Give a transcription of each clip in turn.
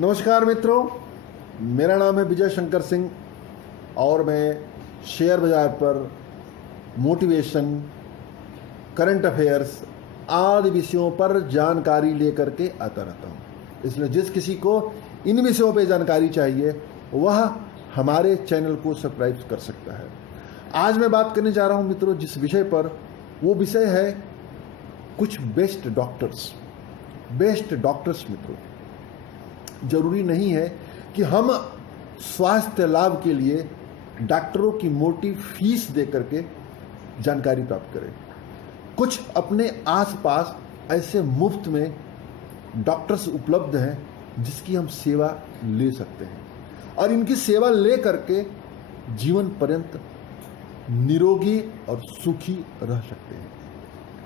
नमस्कार मित्रों, मेरा नाम है विजय शंकर सिंह और मैं शेयर बाजार पर मोटिवेशन, करंट अफेयर्स आदि विषयों पर जानकारी लेकर के आता रहता हूँ। इसलिए जिस किसी को इन विषयों पर जानकारी चाहिए वह हमारे चैनल को सब्सक्राइब कर सकता है। आज मैं बात करने जा रहा हूँ मित्रों जिस विषय पर, वो विषय है कुछ बेस्ट डॉक्टर्स। मित्रों, जरूरी नहीं है कि हम स्वास्थ्य लाभ के लिए डॉक्टरों की मोटी फीस दे करके जानकारी प्राप्त करें। कुछ अपने आसपास ऐसे मुफ्त में डॉक्टर्स उपलब्ध हैं जिसकी हम सेवा ले सकते हैं और इनकी सेवा ले करके जीवन पर्यंत निरोगी और सुखी रह सकते हैं।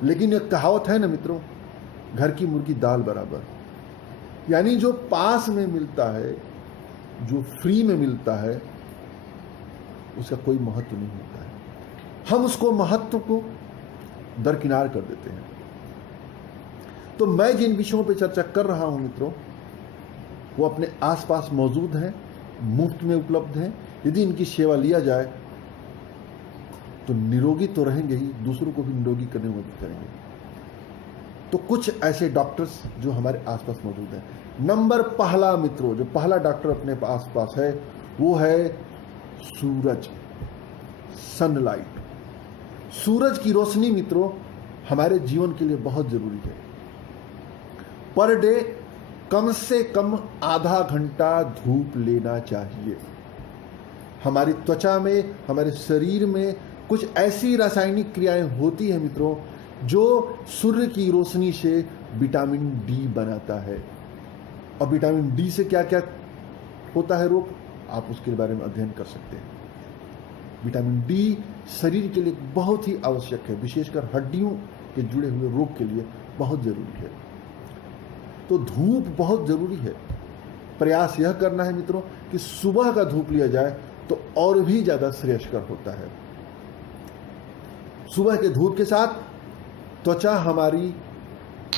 लेकिन एक कहावत है ना मित्रों, घर की मुर्गी दाल बराबर। यानी जो पास में मिलता है, जो फ्री में मिलता है, उसका कोई महत्व नहीं होता है। हम उसको महत्व को दरकिनार कर देते हैं। तो मैं जिन विषयों पर चर्चा कर रहा हूं मित्रों, वो अपने आसपास मौजूद हैं, मुफ्त में उपलब्ध हैं। यदि इनकी सेवा लिया जाए तो निरोगी तो रहेंगे ही, दूसरों को भी निरोगी करने में मदद करेंगे। तो कुछ ऐसे डॉक्टर्स जो हमारे आसपास मौजूद हैं। नंबर पहला मित्रों, जो पहला डॉक्टर अपने आसपास है वो है सूरज, सनलाइट। सूरज की रोशनी मित्रों हमारे जीवन के लिए बहुत जरूरी है। पर डे कम से कम आधा घंटा धूप लेना चाहिए। हमारी त्वचा में, हमारे शरीर में कुछ ऐसी रासायनिक क्रियाएं होती हैं मित्रों जो सूर्य की रोशनी से विटामिन डी बनाता है। और विटामिन डी से क्या क्या होता है रोग, आप उसके बारे में अध्ययन कर सकते हैं। विटामिन डी शरीर के लिए बहुत ही आवश्यक है, विशेषकर हड्डियों के जुड़े हुए रोग के लिए बहुत जरूरी है। तो धूप बहुत जरूरी है। प्रयास यह करना है मित्रों कि सुबह का धूप लिया जाए तो और भी ज्यादा श्रेयस्कर होता है। सुबह के धूप के साथ त्वचा हमारी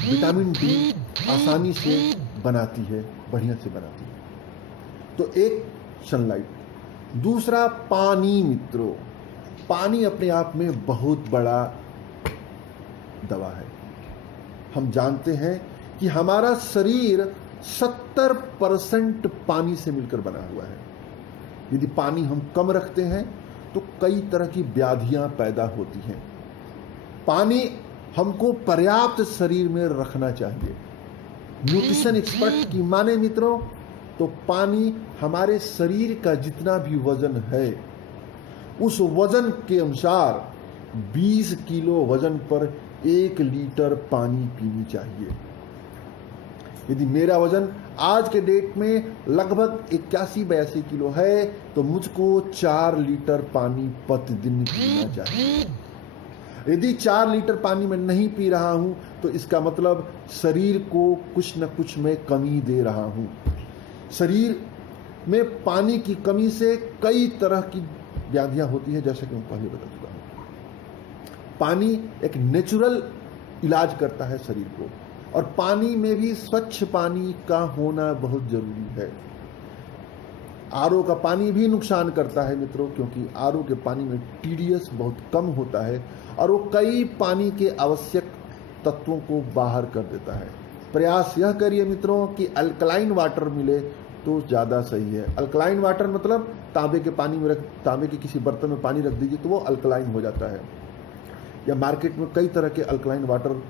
विटामिन डी आसानी से बनाती है, बढ़िया से बनाती है। तो एक सनलाइट। दूसरा पानी मित्रों, पानी अपने आप में बहुत बड़ा दवा है। हम जानते हैं कि हमारा शरीर 70% पानी से मिलकर बना हुआ है। यदि पानी हम कम रखते हैं तो कई तरह की व्याधियां पैदा होती हैं। पानी हमको पर्याप्त शरीर में रखना चाहिए। न्यूट्रिशन एक्सपर्ट की माने मित्रों तो पानी हमारे शरीर का जितना भी वजन है उस वजन के अनुसार 20 किलो वजन पर 1 लीटर पानी पीनी चाहिए। यदि मेरा वजन आज के डेट में लगभग 81-82 किलो है तो मुझको 4 लीटर पानी प्रतिदिन पीना चाहिए। यदि 4 लीटर पानी मैं नहीं पी रहा हूं तो इसका मतलब शरीर को कुछ न कुछ मैं कमी दे रहा हूं। शरीर में पानी की कमी से कई तरह की व्याधियां होती हैं, जैसा कि मैं पहले बता चुका हूं। पानी एक नेचुरल इलाज करता है शरीर को, और पानी में भी स्वच्छ पानी का होना बहुत जरूरी है। आरओ का पानी भी नुकसान करता है मित्रों, क्योंकि आरओ के पानी में टीडीएस बहुत कम होता है और वो कई पानी के आवश्यक तत्वों को बाहर कर देता है। प्रयास यह करिए मित्रों कि अल्कलाइन वाटर मिले तो ज़्यादा सही है। अल्कलाइन वाटर मतलब तांबे के किसी बर्तन में पानी रख दीजिए तो वो अल्कलाइन हो जाता है। या मार्केट में कई तरह के अल्कलाइन वाटर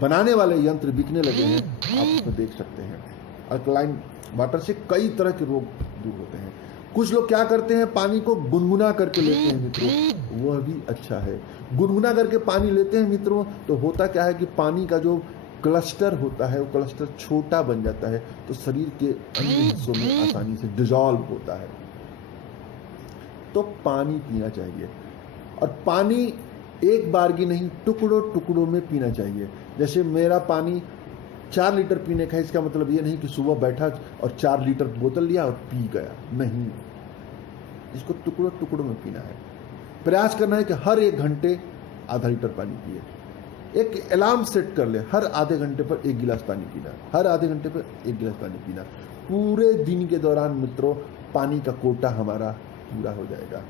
बनाने वाले यंत्र बिकने लगे हैं, आप उसमें देख सकते हैं। अल्कलाइन वाटर से कई तरह के रोग दूर होते हैं। कुछ लोग क्या करते हैं, पानी को गुनगुना करके लेते हैं मित्रों, वह भी अच्छा है। गुनगुना करके पानी लेते हैं मित्रों तो होता क्या है कि पानी का जो क्लस्टर होता है वो क्लस्टर छोटा बन जाता है, तो शरीर के अन्य हिस्सों में आसानी से डिजॉल्व होता है। तो पानी पीना चाहिए, और पानी एक बार की नहीं, टुकड़ों टुकड़ों में पीना चाहिए। जैसे मेरा पानी 4 लीटर पीने का, इसका मतलब ये नहीं कि सुबह बैठा और 4 लीटर बोतल लिया और पी गया, नहीं। इसको टुकड़ों टुकड़ों में पीना है। प्रयास करना है कि हर 1 घंटे आधा लीटर पानी पिए। एक अलार्म सेट कर ले, हर आधे घंटे पर 1 गिलास पानी पीना, हर आधे घंटे पर 1 गिलास पानी पीना। पूरे दिन के दौरान मित्रों पानी का कोटा हमारा पूरा हो जाएगा।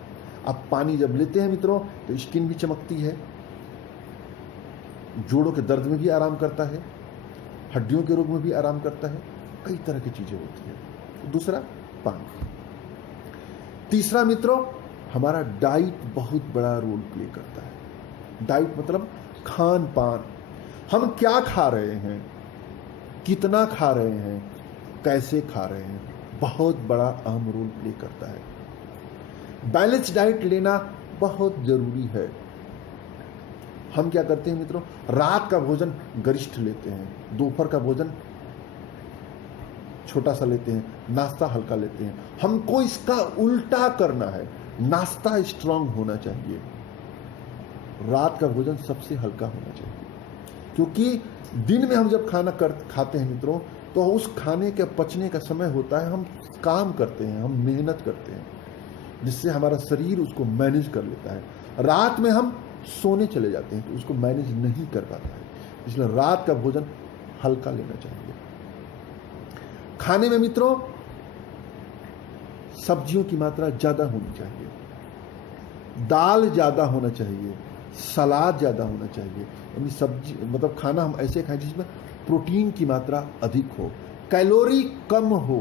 अब पानी जब लेते हैं मित्रों तो स्किन भी चमकती है, जोड़ों के दर्द में भी आराम करता है, हड्डियों के रोग में भी आराम करता है, कई तरह की चीजें होती है। दूसरा पानी। तीसरा मित्रों हमारा डाइट बहुत बड़ा रोल प्ले करता है। डाइट मतलब खान पान, हम क्या खा रहे हैं, कितना खा रहे हैं, कैसे खा रहे हैं, बहुत बड़ा अहम रोल प्ले करता है। बैलेंस डाइट लेना बहुत जरूरी है। हम क्या करते हैं मित्रों, रात का भोजन गरिष्ठ लेते हैं, दोपहर का भोजन छोटा सा लेते हैं, नाश्ता हल्का लेते हैं। हमको इसका उल्टा करना है, नाश्ता स्ट्रांग होना चाहिए, रात का भोजन सबसे हल्का होना चाहिए। क्योंकि दिन में हम जब खाते हैं मित्रों तो उस खाने के पचने का समय होता है, हम काम करते हैं, हम मेहनत करते हैं, जिससे हमारा शरीर उसको मैनेज कर लेता है। रात में हम सोने चले जाते हैं तो उसको मैनेज नहीं कर पाता है, इसलिए रात का भोजन हल्का लेना चाहिए। खाने में मित्रों सब्जियों की मात्रा ज्यादा होनी चाहिए, दाल ज्यादा होना चाहिए, सलाद ज्यादा होना चाहिए। यानी सब्जी मतलब खाना हम ऐसे खाएं जिसमें प्रोटीन की मात्रा अधिक हो, कैलोरी कम हो,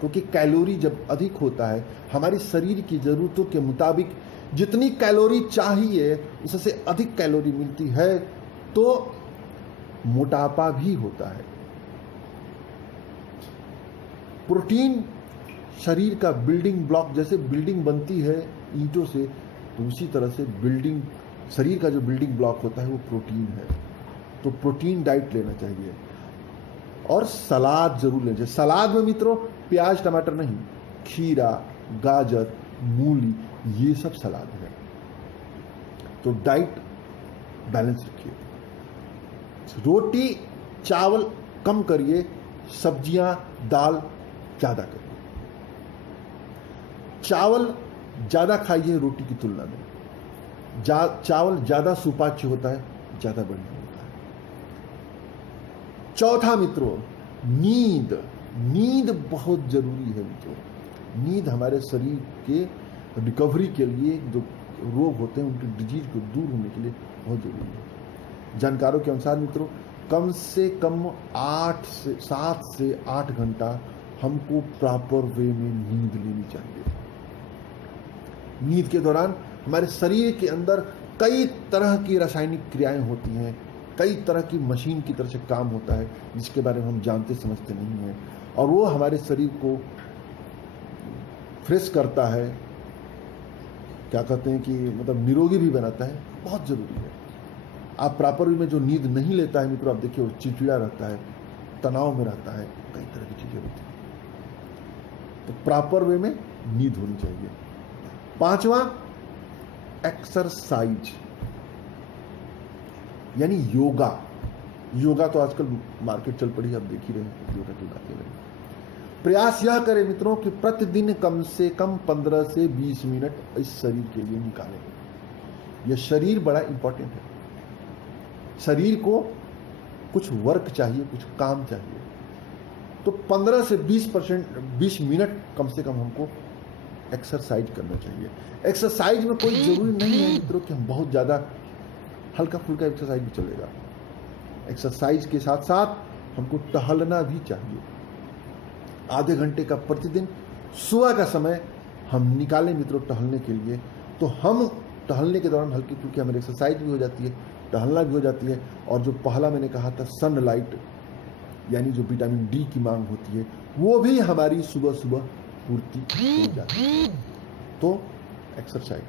क्योंकि कैलोरी जब अधिक होता है हमारे शरीर की जरूरतों के मुताबिक जितनी कैलोरी चाहिए उससे अधिक कैलोरी मिलती है तो मोटापा भी होता है। प्रोटीन शरीर का बिल्डिंग ब्लॉक, जैसे बिल्डिंग बनती है ईंटों से तो उसी तरह से बिल्डिंग शरीर का जो बिल्डिंग ब्लॉक होता है वो प्रोटीन है। तो प्रोटीन डाइट लेना चाहिए और सलाद जरूर लेना चाहिए। सलाद में मित्रों प्याज टमाटर नहीं, खीरा, गाजर, मूली, ये सब सलाद है। तो डाइट बैलेंस रखिए, रोटी चावल कम करिए, सब्जियां दाल ज्यादा करिए। चावल ज्यादा खाइए रोटी की तुलना में, चावल ज्यादा सुपाच्य होता है, ज्यादा बढ़िया होता है। चौथा मित्रों नींद। नींद बहुत जरूरी है मित्रों। नींद हमारे शरीर के रिकवरी के लिए, जो रोग होते हैं उनके डिजीज को दूर होने के लिए बहुत जरूरी है। जानकारों के अनुसार मित्रों कम से कम 7 से 8 घंटा हमको प्रॉपर वे में नींद लेनी चाहिए। नींद के दौरान हमारे शरीर के अंदर कई तरह की रासायनिक क्रियाएं होती हैं, कई तरह की मशीन की तरह से काम होता है जिसके बारे में हम जानते समझते नहीं हैं, और वो हमारे शरीर को फ्रेश करता है, क्या कहते हैं कि मतलब निरोगी भी बनाता है, बहुत जरूरी है। आप प्रॉपर वे में जो नींद नहीं लेता है मित्रों, आप देखिए वो चिड़चिड़ा रहता है, तनाव में रहता है, कई तरह की चीजें होती हैं। तो प्रॉपर वे में नींद होनी चाहिए। 5वां एक्सरसाइज यानी योगा। योगा तो आजकल मार्केट चल पड़ी है, आप देख ही रहे हैं योगा की बातें रहे। प्रयास यह करें मित्रों कि प्रतिदिन कम से कम 15 से 20 मिनट इस शरीर के लिए निकालें। यह शरीर बड़ा इंपॉर्टेंट है। शरीर को कुछ वर्क चाहिए, कुछ काम चाहिए, तो 15 से 20 मिनट कम से कम हमको एक्सरसाइज करना चाहिए। एक्सरसाइज में कोई जरूरी नहीं है मित्रों कि हम बहुत ज्यादा, हल्का फुल्का एक्सरसाइज भी चलेगा। एक्सरसाइज के साथ साथ हमको टहलना भी चाहिए। आधे घंटे का प्रतिदिन सुबह का समय हम निकालें मित्रों टहलने के लिए, तो हम टहलने के दौरान हल्की फुल्की हमारी एक्सरसाइज भी हो जाती है, टहलना भी हो जाती है, और जो पहला मैंने कहा था सनलाइट यानी जो विटामिन डी की मांग होती है वो भी हमारी सुबह सुबह पूर्ति हो जाती है। तो एक्सरसाइज।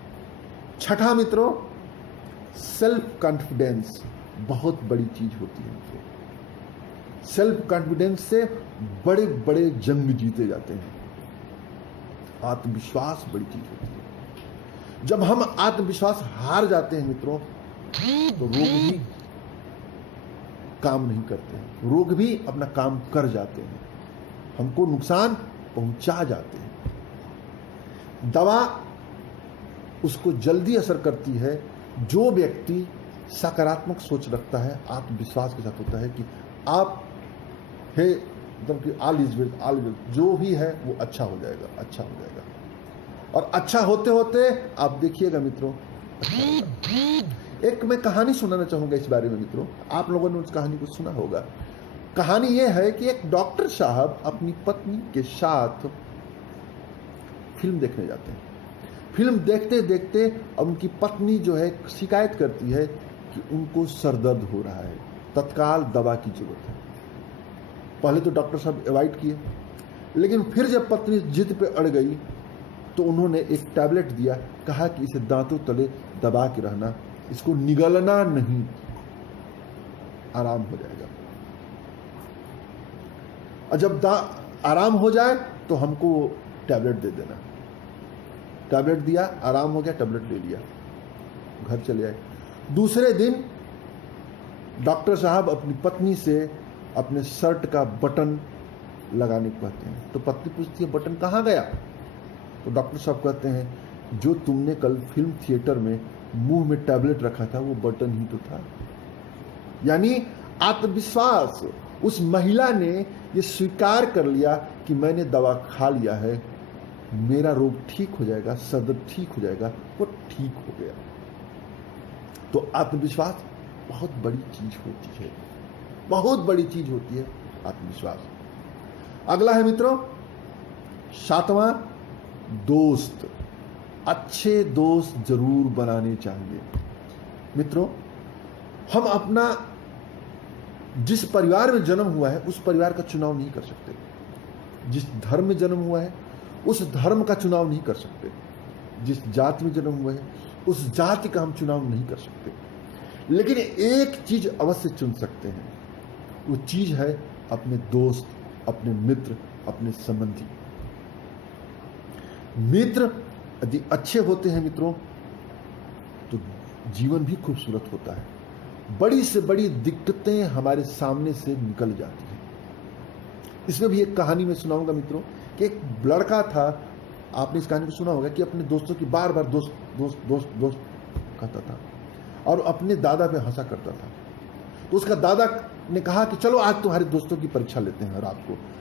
छठा मित्रों सेल्फ कॉन्फिडेंस बहुत बड़ी चीज होती है मित्रों। सेल्फ कॉन्फिडेंस से बड़े बड़े जंग जीते जाते हैं। आत्मविश्वास बड़ी चीज होती है। जब हम आत्मविश्वास हार जाते हैं मित्रों तो रोग भी काम नहीं करते हैं, रोग भी अपना काम कर जाते हैं, हमको नुकसान पहुंचा जाते हैं। दवा उसको जल्दी असर करती है जो व्यक्ति सकारात्मक सोच रखता है, आत्मविश्वास के साथ होता है कि आप हे मतलब कि all is well, all well, जो भी है वो अच्छा हो जाएगा, अच्छा हो जाएगा। और अच्छा होते होते आप देखिएगा मित्रों, एक मैं कहानी सुनाना चाहूंगा इस बारे में मित्रों, आप लोगों ने उस कहानी को सुना होगा। कहानी यह है कि एक डॉक्टर साहब अपनी पत्नी के साथ फिल्म देखने जाते हैं। फिल्म देखते देखते अब उनकी पत्नी जो है शिकायत करती है कि उनको सरदर्द हो रहा है, तत्काल दवा की जरूरत है। पहले तो डॉक्टर साहब अवॉइड किए, लेकिन फिर जब पत्नी जिद पे अड़ गई तो उन्होंने एक टैबलेट दिया, कहा कि इसे दांतों तले दबा के रहना, इसको निगलना नहीं, आराम हो जाएगा। और जब आराम हो जाए तो हमको टैबलेट दे देना। टैबलेट दिया, आराम हो गया, टैबलेट ले लिया, घर चले आए। दूसरे दिन डॉक्टर साहब अपनी पत्नी से अपने शर्ट का बटन लगाने को कहते हैं। तो पत्नी पूछती है बटन कहाँ गया? तो डॉक्टर साहब कहते हैं जो तुमने कल फिल्म थिएटर में मुंह में टैबलेट रखा था वो बटन ही तो था। यानी आत्मविश्वास, उस महिला ने ये स्वीकार कर लिया कि मैंने दवा खा लिया है, मेरा रोग ठीक हो जाएगा, सदर्द ठीक हो जाएगा, वो ठीक हो गया। तो आत्मविश्वास बहुत बड़ी चीज होती है, बहुत बड़ी चीज होती है आत्मविश्वास। अगला है मित्रों 7वां, दोस्त। अच्छे दोस्त जरूर बनाने चाहिए। मित्रों, हम अपना जिस परिवार में जन्म हुआ है उस परिवार का चुनाव नहीं कर सकते, जिस धर्म में जन्म हुआ है उस धर्म का चुनाव नहीं कर सकते, जिस जाति में जन्म हुआ है उस जाति का हम चुनाव नहीं कर सकते, लेकिन एक चीज अवश्य चुन सकते हैं, वो चीज है अपने दोस्त, अपने मित्र, अपने संबंधी। मित्र यदि अच्छे होते हैं मित्रों तो जीवन भी खूबसूरत होता है, बड़ी से बड़ी दिक्कतें हमारे सामने से निकल जाती हैं। इसमें भी एक कहानी में सुनाऊंगा मित्रों कि एक लड़का था, आपने इस कहानी को सुना होगा, कि अपने दोस्तों की बार बार दोस्त दोस्त दोस्त दोस्त कहता था और अपने दादा पे हंसा करता था। तो उसका दादा ने कहा कि चलो आज तुम्हारे दोस्तों की परीक्षा लेते हैं।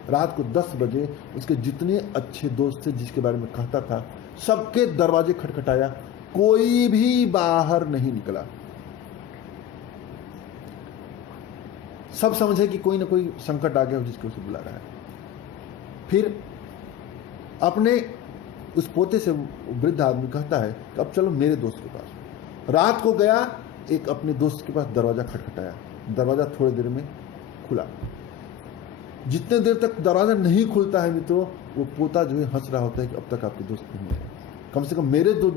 रात को 10 बजे उसके जितने अच्छे दोस्त थे जिसके बारे में कहता था सबके दरवाजे खटखटाया, कोई भी बाहर नहीं निकला। सब समझे कि कोई ना कोई संकट आ गया हो जिसको उसे बुला रहा है। फिर अपने उस पोते से वृद्ध आदमी कहता है कि अब चलो मेरे दोस्त के पास। रात को गया, एक अपने दोस्त के पास दरवाजा खटखटाया, दरवाजा थोड़ी देर में खुला। जितने देर तक दरवाजा नहीं खुलता है मित्रों, वो पोता जो है हंस रहा होता है कि अब तक आपके दोस्त नहीं आए। कम से कम मेरे दो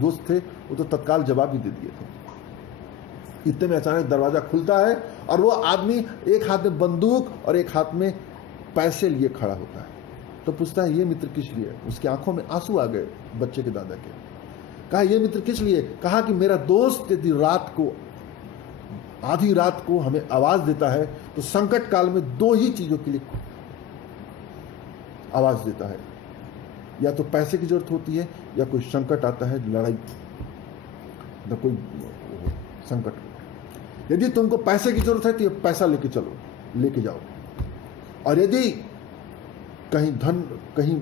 दोस्त थे वो तो तत्काल जवाब भी दे दिए थे। इतने में अचानक दरवाजा खुलता है और वो आदमी एक हाथ में बंदूक और एक हाथ में पैसे लिए खड़ा होता है। तो पूछता है ये मित्र किस लिए? उसकी आंखों में आंसू आ गए बच्चे के दादा के। कहा ये मित्र किस लिए? कहा कि मेरा दोस्त यदि आधी रात को हमें आवाज देता है तो संकट काल में 2 ही चीजों के लिए आवाज देता है, या तो पैसे की जरूरत होती है या कोई संकट आता है, लड़ाई, तो कोई संकट। यदि तुमको पैसे की जरूरत है तो ये पैसा लेके चलो, लेके जाओ, और यदि कहीं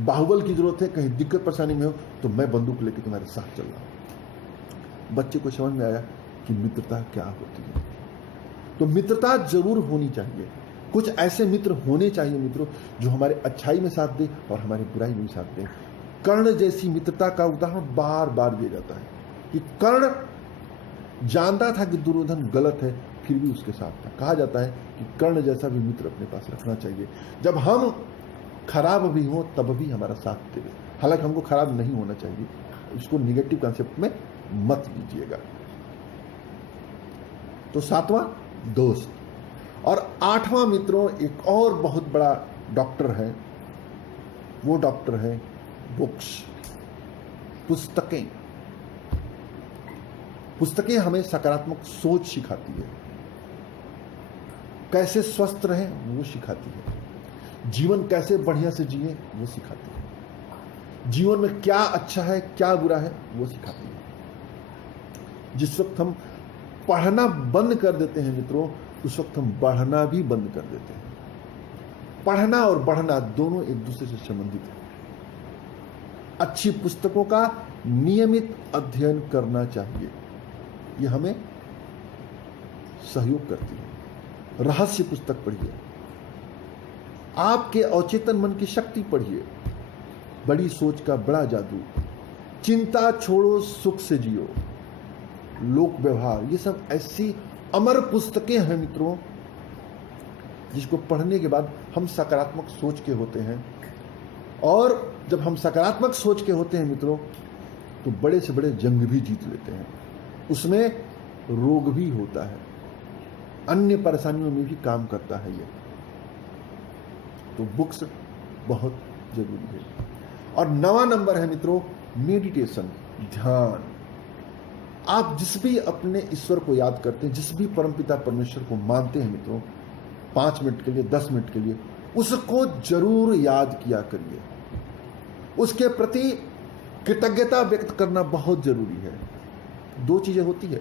बाहुबल की जरूरत है, कहीं दिक्कत परेशानी में हो तो मैं बंदूक लेके तुम्हारे साथ चल रहा हूं। बच्चे को समझ में आया कि मित्रता क्या होती है। तो मित्रता जरूर होनी चाहिए। कुछ ऐसे मित्र होने चाहिए मित्रों जो हमारे अच्छाई में साथ दे और हमारे बुराई में भी साथ दे। कर्ण जैसी मित्रता का उदाहरण बार बार दिया जाता है कि कर्ण जानता था कि दुर्योधन गलत है, फिर भी उसके साथ था। कहा जाता है कि कर्ण जैसा भी मित्र अपने पास रखना चाहिए, जब हम खराब भी हो तब भी हमारा साथ दे। हालांकि हमको खराब नहीं होना चाहिए, इसको निगेटिव कंसेप्ट में मत लीजिएगा। तो 7वां दोस्त। और 8वां मित्रों एक और बहुत बड़ा डॉक्टर है, वो डॉक्टर है बुक्स, पुस्तकें। पुस्तकें हमें सकारात्मक सोच सिखाती है, कैसे स्वस्थ रहें वो सिखाती है, जीवन कैसे बढ़िया से जिए वो सिखाती है, जीवन में क्या अच्छा है क्या बुरा है वो सिखाती है। जिस वक्त हम पढ़ना बंद कर देते हैं मित्रों, उस वक्त हम बढ़ना भी बंद कर देते हैं। पढ़ना और बढ़ना दोनों एक दूसरे से संबंधित है। अच्छी पुस्तकों का नियमित अध्ययन करना चाहिए, ये हमें सहयोग करती है। रहस्य पुस्तक पढ़िए, आपके अवचेतन मन की शक्ति पढ़िए, बड़ी सोच का बड़ा जादू, चिंता छोड़ो सुख से जियो, लोक व्यवहार, ये सब ऐसी अमर पुस्तकें हैं मित्रों, जिसको पढ़ने के बाद हम सकारात्मक सोच के होते हैं। और जब हम सकारात्मक सोच के होते हैं मित्रों, तो बड़े से बड़े जंग भी जीत लेते हैं। उसमें रोग भी होता है, अन्य परेशानियों में भी काम करता है ये। तो बुक्स बहुत जरूरी है। और 9वां नंबर है मित्रों मेडिटेशन, ध्यान। आप जिस भी अपने ईश्वर को याद करते हैं, जिस भी परमपिता परमेश्वर को मानते हैं मित्रों, 5 मिनट के लिए, 10 मिनट के लिए उसको जरूर याद किया करिए। उसके प्रति कृतज्ञता व्यक्त करना बहुत जरूरी है। 2 चीजें होती है,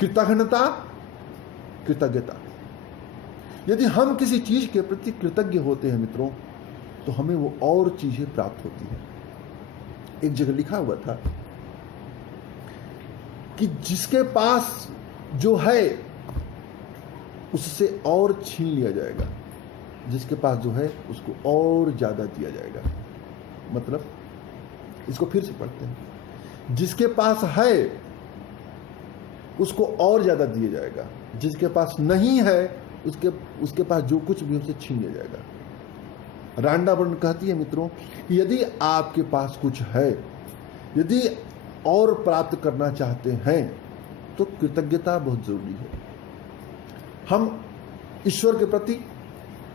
कृतज्ञता, कृतज्ञता। यदि हम किसी चीज के प्रति कृतज्ञ होते हैं मित्रों, तो हमें वो और चीजें प्राप्त होती हैं। एक जगह लिखा हुआ था कि जिसके पास जो है उससे और छीन लिया जाएगा, जिसके पास जो है उसको और ज्यादा दिया जाएगा। मतलब इसको फिर से पढ़ते हैं, जिसके पास है उसको और ज्यादा दिया जाएगा, जिसके पास नहीं है उसके पास जो कुछ भी उसे छीन लिया जाएगा। रांडा बर्न कहती है मित्रों, यदि आपके पास कुछ है, यदि और प्राप्त करना चाहते हैं, तो कृतज्ञता बहुत जरूरी है। हम ईश्वर के प्रति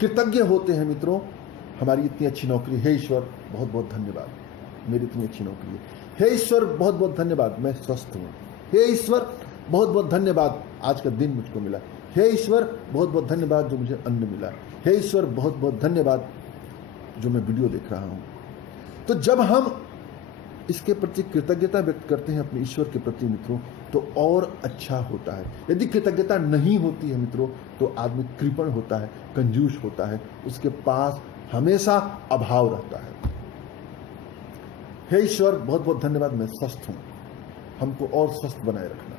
कृतज्ञ होते हैं मित्रों, हमारी इतनी अच्छी नौकरी है, ईश्वर बहुत बहुत धन्यवाद, मेरी इतनी अच्छी नौकरी है। हे ईश्वर बहुत बहुत धन्यवाद, मैं स्वस्थ हूँ। हे ईश्वर बहुत बहुत धन्यवाद, आज का दिन मुझको मिला। हे ईश्वर बहुत बहुत धन्यवाद जो मुझे अन्न मिला। हे ईश्वर बहुत बहुत धन्यवाद जो मैं वीडियो देख रहा हूँ। तो जब हम इसके प्रति कृतज्ञता व्यक्त करते हैं अपने ईश्वर के प्रति मित्रों, तो और अच्छा होता है। यदि कृतज्ञता नहीं होती है मित्रों, तो आदमी कृपण होता है, कंजूस होता है, उसके पास हमेशा अभाव रहता है। हे ईश्वर बहुत बहुत धन्यवाद, मैं स्वस्थ हूं, हमको और स्वस्थ बनाए रखना।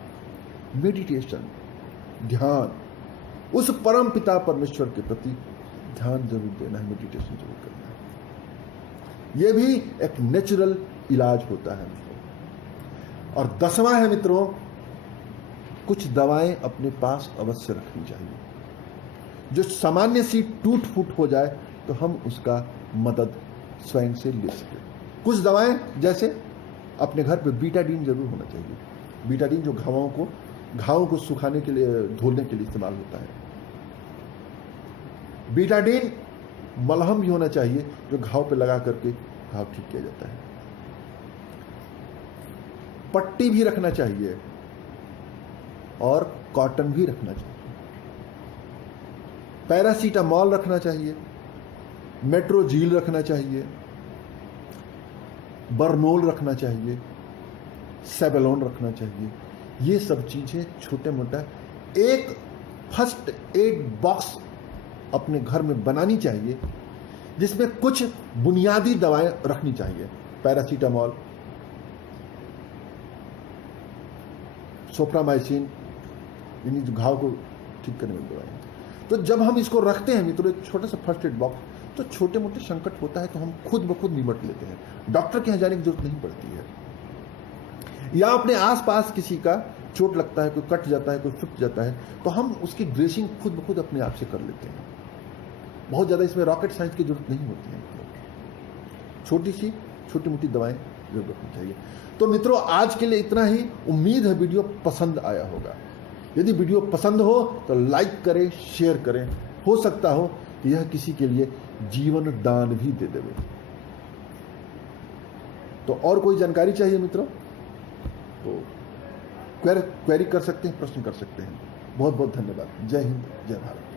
मेडिटेशन, ध्यान, उस परम पिता परमेश्वर के प्रति ध्यान जरूर देना है, मेडिटेशन जरूर करना है। यह भी एक नेचुरल इलाज होता है मित्रों। और 10वां है मित्रों, कुछ दवाएं अपने पास अवश्य रखनी चाहिए। जो सामान्य सी टूट फूट हो जाए तो हम उसका मदद स्वयं से ले सकें। कुछ दवाएं जैसे अपने घर पे बीटाडीन जरूर होना चाहिए। बीटाडीन जो घावों को सुखाने के लिए, धोने के लिए इस्तेमाल होता है। बीटाडीन मलहम भी होना चाहिए जो घाव पे लगा करके घाव ठीक किया जाता है। पट्टी भी रखना चाहिए और कॉटन भी रखना चाहिए। पैरासीटामॉल रखना चाहिए, मेट्रोजील रखना चाहिए, बर्नोल रखना चाहिए, सेबेलोन रखना चाहिए। ये सब चीजें छोटे मोटा एक फर्स्ट एड बॉक्स अपने घर में बनानी चाहिए, जिसमें कुछ बुनियादी दवाएं रखनी चाहिए। पैरासीटामॉल, सोप्रामाइसिन, यानी जो घाव को ठीक करने में दवाएं। तो जब हम इसको रखते हैं मित्रों एक छोटा सा फर्स्ट एड बॉक्स, तो छोटे मोटे संकट होता है तो हम खुद ब खुद निपट लेते हैं, डॉक्टर के यहाँ जाने की जरूरत नहीं पड़ती है। या अपने आसपास किसी का चोट लगता है, कोई कट जाता है, कोई फुट जाता है, तो हम उसकी ड्रेसिंग खुद ब खुद अपने आप से कर लेते हैं। बहुत ज़्यादा इसमें रॉकेट साइंस की जरूरत नहीं होती है। छोटी मोटी दवाएं जरूर रखनी चाहिए। तो मित्रों आज के लिए इतना ही। उम्मीद है वीडियो पसंद आया होगा। यदि वीडियो पसंद हो तो लाइक करें, शेयर करें। हो सकता हो कि यह किसी के लिए जीवन दान भी दे देवे। तो और कोई जानकारी चाहिए मित्रों तो क्वेरी कर सकते हैं, प्रश्न कर सकते हैं। बहुत बहुत धन्यवाद। जय हिंद, जय भारत।